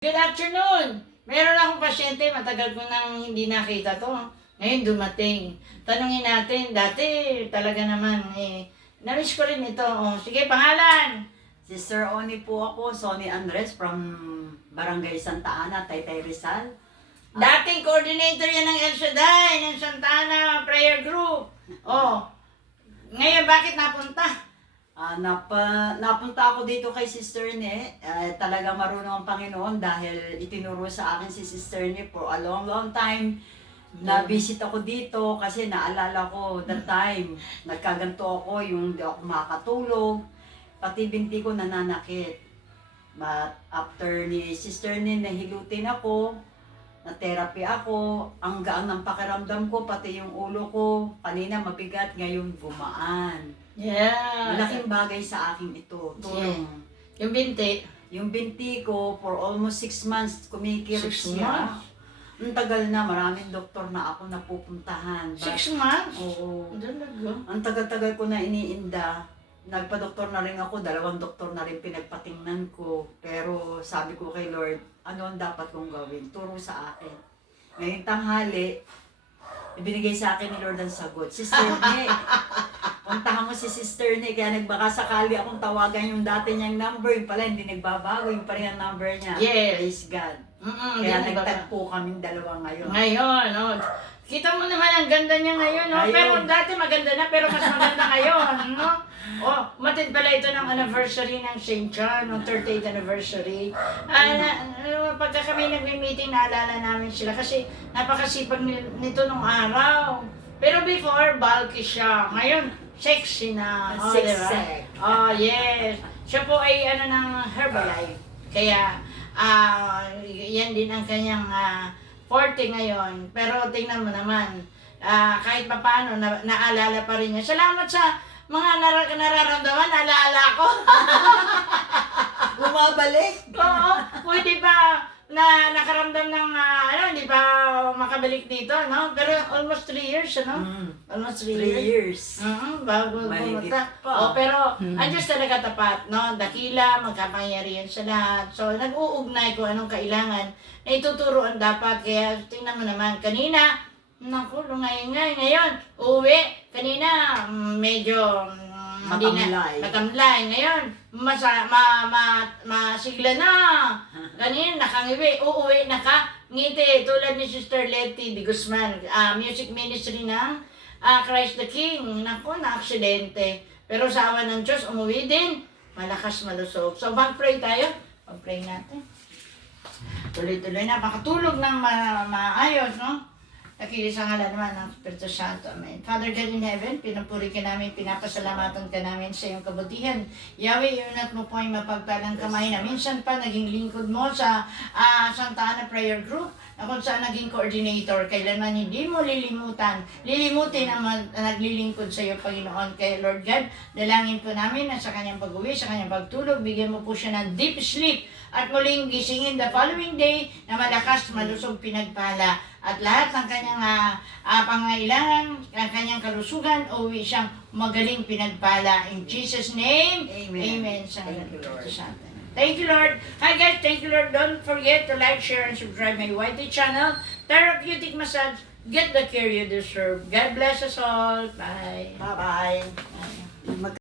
Good afternoon! Meron akong pasyente, matagal ko nang hindi nakita to. Ngayon dumating. Tanungin natin, dati talaga naman eh, namiss ko rin ito. Oh, sige, pangalan! Sister Oni po ako, Sonny Andres from Barangay Santa Ana, Taytay Rizal. Dating coordinator yan ng El Shaddai, ng Santana Prayer Group. Oh, ngayon bakit napunta? Ah, napa, napunta ako dito kay Sister Ne. Eh, talagang marunong ang Panginoon dahil itinuro sa akin si Sister Ne for a long, long time. Na-visit ako dito kasi naalala ko that time. Nagkaganto ako, yung di ako makatulog. Pati binti ko nananakit. But after ni Sister Ne, nahilutin ako. Na-therapy ako. Ang gaan ng pakiramdam ko, pati yung ulo ko. Kanina mabigat, ngayon gumaan. Yeah. Malaking bagay sa akin ito. Tulong. Yung binti. Yung binti ko, for almost six months, kumikirot Six siya. months? Ang tagal na, maraming doktor na ako napupuntahan. But- Six months? Oo. Talaga? Ang tagal-tagal ko na iniinda. Nagpa-doktor na rin ako, dalawang doktor na rin pinagpatingnan ko. Pero sabi ko kay Lord, ano ang dapat kong gawin? Turo sa akin. Ngayong tanghali, ibinigay sa akin ni Lord ang sagot. Sister Nick, puntahan mo si Sister Nick. Kaya nagbaka sakali akong tawagan yung dati niyang number. Yung pala, hindi nagbabago. Yung pa rin ang number niya. Yes. Praise God. Mm-mm, Kaya nagtagpo kaming dalawa ngayon. Ngayon, oh. Kita mo naman ang ganda niya ngayon, no? Ngayon. Pero dati maganda na, pero mas maganda ngayon, no? Oh, matid pala ito ng anniversary ng St. John, ng 38th anniversary. Ah, na, ano, pagka kami nagme-meeting, naalala namin sila kasi napakasipag ni- nito nung araw. Pero before, bulky siya. Ngayon, sexy na. Oh, Sexy. diba? Oh, yes. Siya po ay ano ng Herbalife. Kaya, ah, yan din ang kanyang ah, forte ngayon. Pero tingnan mo naman, ah, kahit pa paano, na, naalala pa rin niya. Salamat sa mga nar- nararamdaman, naalala ko. Bumabalik! Oo, pwede pa na nakaramdam ng, ah, ano, hindi pa makabalik dito, no? Pero almost three years, ano? Mm. Almost three, Three years. years. Mm, bago Mahigit pumunta. pa. Oh, pero ang Diyos talaga tapat, no? Dakila, magkapangyarihan sa lahat. So, nag-uugnay kung anong kailangan na ituturo ang dapat. Kaya, tingnan mo naman, kanina, naku, lungay-ngay. Ngayon, uwi. Kanina, mm, medyo mm, hindi na, Matamlay. matamlay. Ngayon, masa, ma, ma, masigla na. Kanina, nakangiwi. Uuwi, nakangiti. Tulad ni Sister Letty de Guzman, ah, music ministry ng ah, Christ the King. Naku, na-aksidente. Pero sa awa ng Diyos, umuwi din. Malakas malusog. So, mag-pray tayo. Mag-pray natin. Tuloy-tuloy na. Makatulog ng ma- maayos, no? Nakilis ang ngalan naman ng Espiritu Santo. Amen. Father God in heaven, pinupuri ka namin, pinapasalamatan ka namin sa iyong kabutihan. Yahweh, iunat mo po ay mapagpalang kamay na minsan pa naging lingkod mo sa ah, Santa Ana Prayer Group na kung saan naging coordinator. Kailanman hindi mo lilimutan, lilimutin ang naglilingkod sa iyo, Panginoon. Kaya Lord God, dalangin po namin na sa kanyang pag-uwi, sa kanyang pagtulog, bigyan mo po siya ng deep sleep at muling gisingin the following day na malakas, malusog, pinagpala. At lahat ng kanyang ah, ah, pangailangan, ang kanyang kalusugan, uwi siyang magaling pinagpala. In Jesus' name, Amen. Amen. Sa Thank you, Lord. Thank you, Lord. Hi, guys. Thank you, Lord. Don't forget to like, share, and subscribe my YT channel, Therapeutic Massage. Get the care you deserve. God bless us all. Bye. Bye-bye.